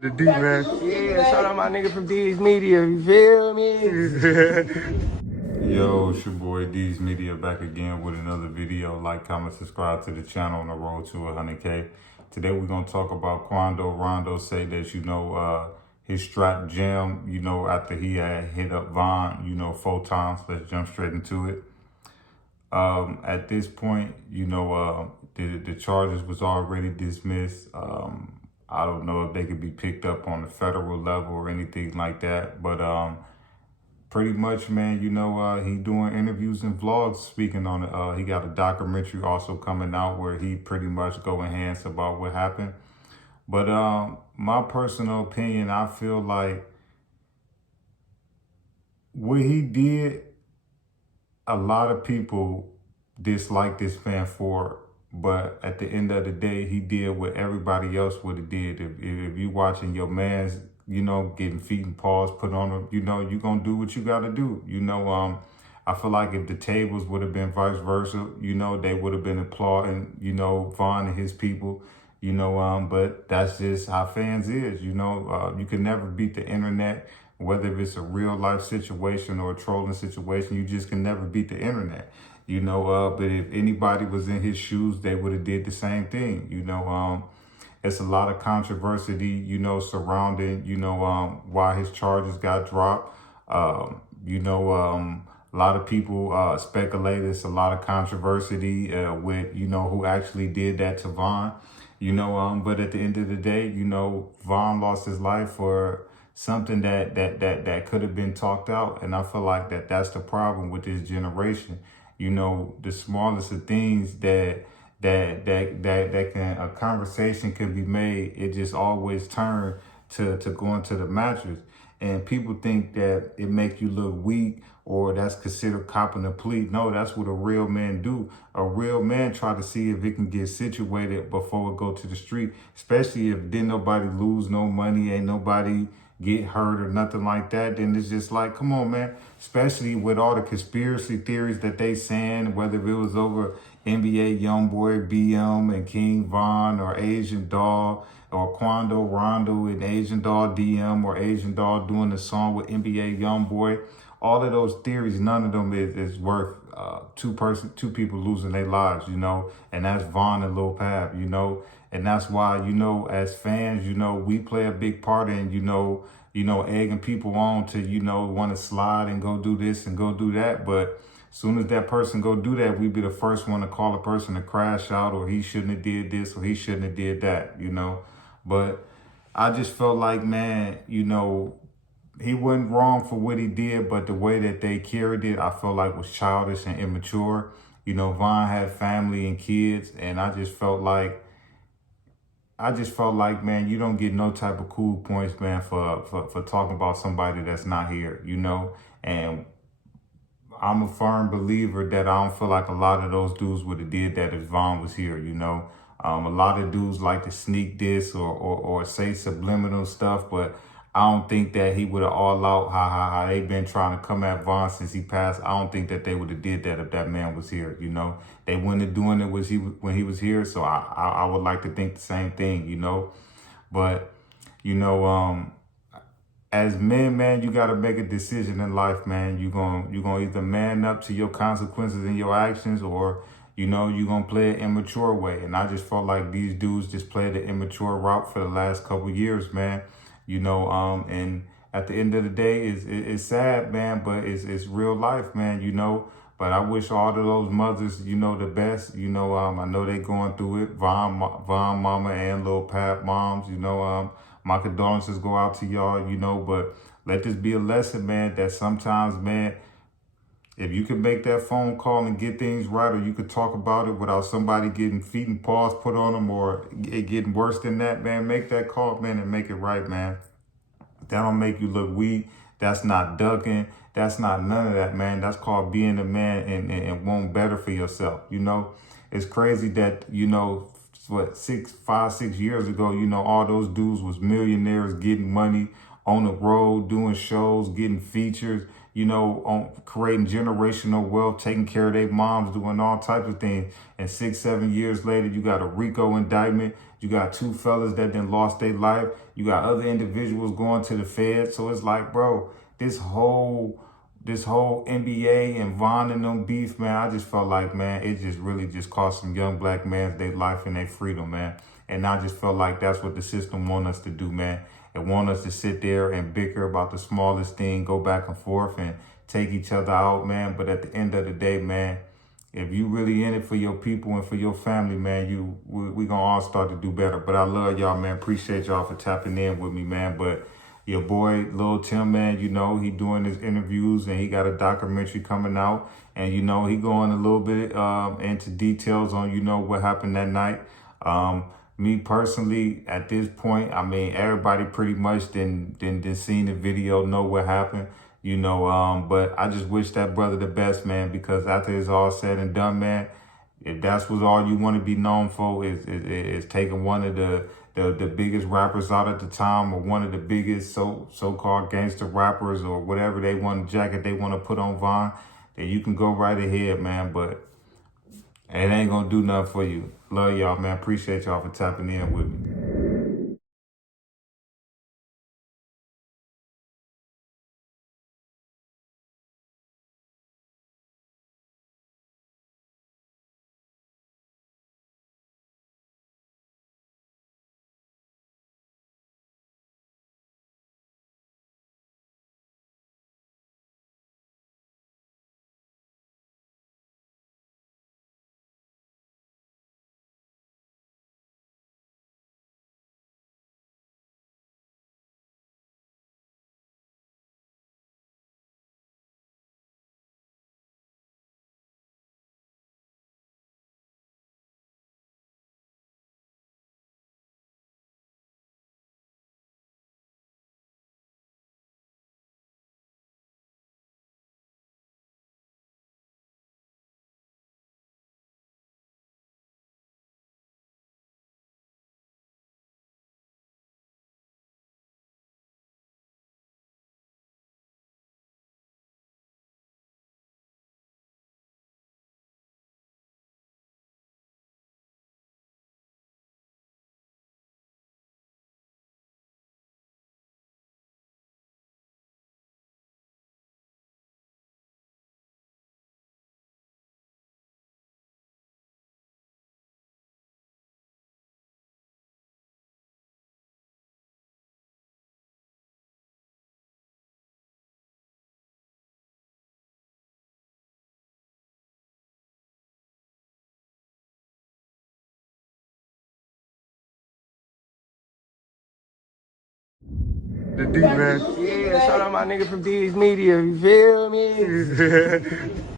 The D, man. Yeah, shout out my nigga from D's Media, you feel me? Yo, it's your boy D's Media back again with another video. Like, comment, subscribe to the channel on the road to 100K. Today we're gonna talk about Quando Rondo say that, his strap jam, after he had hit up Von, 4 times. Let's jump straight into it. At this point, the charges was already dismissed. I don't know if they could be picked up on the federal level or anything like that, but pretty much, man, he doing interviews and vlogs speaking on it. He got a documentary also coming out where he pretty much go enhance about what happened. But my personal opinion, I feel like what he did, a lot of people dislike this man for, but at the end of the day, he did what everybody else would have did. If you watching your man's, getting feet and paws put on him, you gonna do what you gotta do. I feel like if the tables would have been vice versa, they would have been applauding, Vaughn and his people, but that's just how fans is, you can never beat the internet, whether it's a real life situation or a trolling situation, you just can never beat the internet, but if anybody was in his shoes, they would have did the same thing, it's a lot of controversy, surrounding, why his charges got dropped. A lot of people speculate it's a lot of controversy with, who actually did that to Von, but at the end of the day, Von lost his life for something that could have been talked out. And I feel like that's the problem with this generation. The smallest of things that can, a conversation can be made, it just always turn to going to the mattress. And people think that it make you look weak or that's considered copping a plea. No, that's what a real man do. A real man try to see if it can get situated before it go to the street, especially if didn't nobody lose no money, ain't nobody get hurt or nothing like that, then it's just like, come on, man. Especially with all the conspiracy theories that they saying, whether it was over NBA Youngboy BM and King Von or Asian Doll or Quando Rondo and Asian Doll DM or Asian Doll doing a song with NBA Youngboy. All of those theories, none of them is worth two people losing their lives, and that's Von and Lil Pab, and that's why, as fans, we play a big part in, egging people on to, want to slide and go do this and go do that. But as soon as that person go do that, we be the first one to call a person to crash out or he shouldn't have did this or he shouldn't have did that, But I just felt like, man, he wasn't wrong for what he did, but the way that they carried it, I felt like was childish and immature. Von had family and kids, and I just felt like, man, you don't get no type of cool points, man, for talking about somebody that's not here, And I'm a firm believer that I don't feel like a lot of those dudes would have did that if Von was here, A lot of dudes like to sneak this or say subliminal stuff, but I don't think that he would have all out how they been trying to come at Von since he passed. I don't think that they would have did that if that man was here, They wouldn't have doing it when he was here, so I would like to think the same thing, But, as men, man, you got to make a decision in life, man. You're gonna either man up to your consequences and your actions or, you're going to play an immature way. And I just felt like these dudes just played the immature route for the last couple of years, man. And at the end of the day, it's sad, man, but it's real life, man, But I wish all of those mothers, the best. I know they going through it. Von mama and Lil Pap moms, my condolences go out to y'all, but let this be a lesson, man, that sometimes, man, if you can make that phone call and get things right, or you could talk about it without somebody getting feet and paws put on them or it getting worse than that, man, make that call, man, and make it right, man. That don't make you look weak. That's not ducking. That's not none of that, man. That's called being a man and wanting better for yourself, It's crazy that, 5, 6 years ago, all those dudes was millionaires getting money on the road, doing shows, getting features, you know, on creating generational wealth, taking care of their moms, doing all types of things. And 6-7 years later, you got a RICO indictment. You got two fellas that then lost their life. You got other individuals going to the Fed. So it's like, bro, this whole NBA and Von and them beef, man, I just felt like, man, it just really just cost some young black men their life and their freedom, man. And I just felt like that's what the system want us to do, man. It want us to sit there and bicker about the smallest thing, go back and forth and take each other out, man. But at the end of the day, man, if you really in it for your people and for your family, man, we gonna all start to do better. But I love y'all, man. Appreciate y'all for tapping in with me, man. But your boy, Lil Timm, man, you know, he doing his interviews and he got a documentary coming out. And, you know, he going a little bit into details on, you know, what happened that night. Me personally, at this point, I mean, everybody pretty much didn't seen the video, know what happened, you know, but I just wish that brother the best, man, because after it's all said and done, man, if that's what all you want to be known for is taking one of the biggest rappers out at the time, or one of the biggest so-called gangster rappers, or whatever they want, jacket they want to put on Vine, then you can go right ahead, man, but it ain't gonna do nothing for you. Love y'all, man. Appreciate y'all for tapping in with me. The D, man. Yeah, shout out my nigga from D's Media, you feel me?